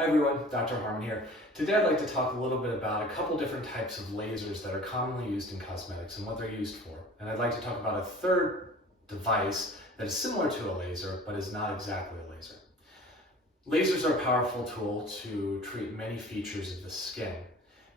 Hi everyone, Dr. Harmon here. Today I'd like to talk a little bit about a couple different types of lasers that are commonly used in cosmetics and what they're used for. And I'd like to talk about a third device that is similar to a laser, but is not exactly a laser. Lasers are a powerful tool to treat many features of the skin.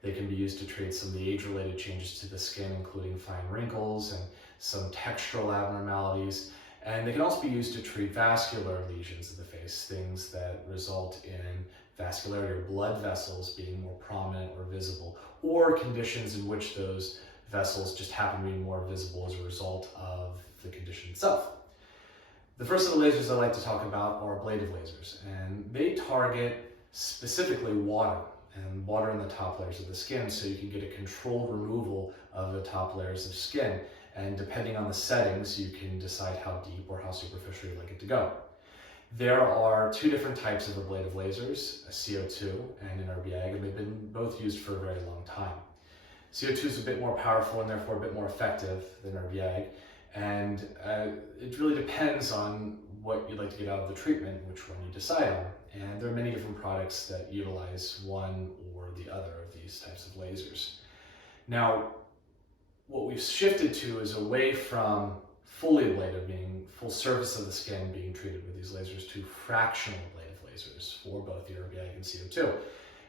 They can be used to treat some of the age-related changes to the skin, including fine wrinkles and some textural abnormalities. And they can also be used to treat vascular lesions of the face, things that result in vascularity or blood vessels being more prominent or visible, or conditions in which those vessels just happen to be more visible as a result of the condition itself. The first of the lasers I'd like to talk about are ablative lasers, and they target specifically water in the top layers of the skin, so you can get a controlled removal of the top layers of skin. And depending on the settings, you can decide how deep or how superficial you'd like it to go. There are two different types of ablative lasers, a CO2 and an RBAG, and they've been both used for a very long time. CO2 is a bit more powerful and therefore a bit more effective than RBAG, and it really depends on what you'd like to get out of the treatment, which one you decide on. And there are many different products that utilize one or the other of these types of lasers. Now, what we've shifted to is away from fully ablative, meaning full surface of the skin being treated with these lasers, to fractional ablative lasers for both the RBAG and CO2. And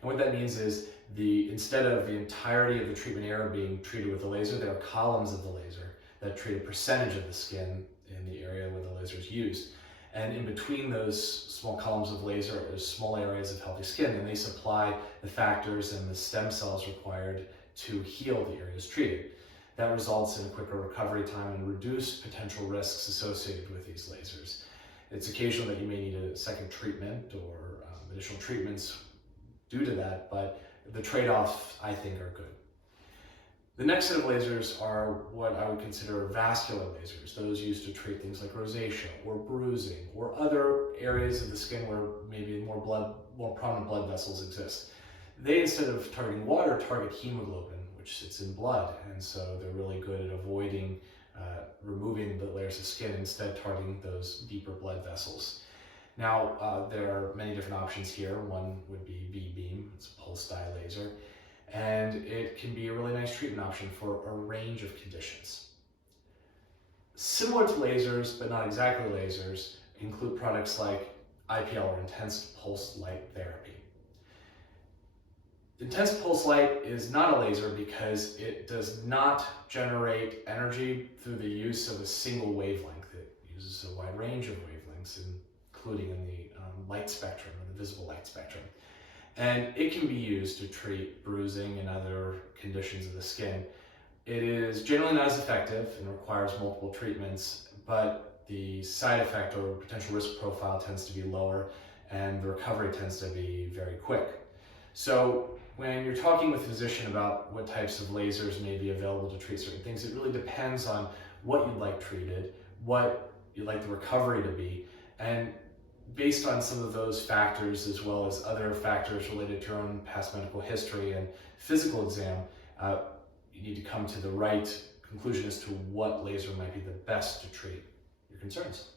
what that means is instead of the entirety of the treatment area being treated with the laser, there are columns of the laser that treat a percentage of the skin in the area where the laser is used. And in between those small columns of laser are small areas of healthy skin, and they supply the factors and the stem cells required to heal the areas treated. That results in a quicker recovery time and reduced potential risks associated with these lasers. It's occasional that you may need a second treatment or additional treatments due to that, but the trade-offs, I think, are good. The next set of lasers are what I would consider vascular lasers, those used to treat things like rosacea or bruising or other areas of the skin where maybe more prominent blood vessels exist. They, instead of targeting water, target hemoglobin, which sits in blood, and so they're really good at avoiding removing the layers of skin, instead targeting those deeper blood vessels. Now, there are many different options here. One would be B-beam, it's a pulse dye laser, and it can be a really nice treatment option for a range of conditions. Similar to lasers, but not exactly lasers, include products like IPL, or intense pulse light therapy. Intense pulse light is not a laser because it does not generate energy through the use of a single wavelength. It uses a wide range of wavelengths, including in the light spectrum, or the visible light spectrum. And it can be used to treat bruising and other conditions of the skin. It is generally not as effective and requires multiple treatments, but the side effect or potential risk profile tends to be lower, and the recovery tends to be very quick. So when you're talking with a physician about what types of lasers may be available to treat certain things, it really depends on what you'd like treated, what you'd like the recovery to be, and based on some of those factors, as well as other factors related to your own past medical history and physical exam, you need to come to the right conclusion as to what laser might be the best to treat your concerns.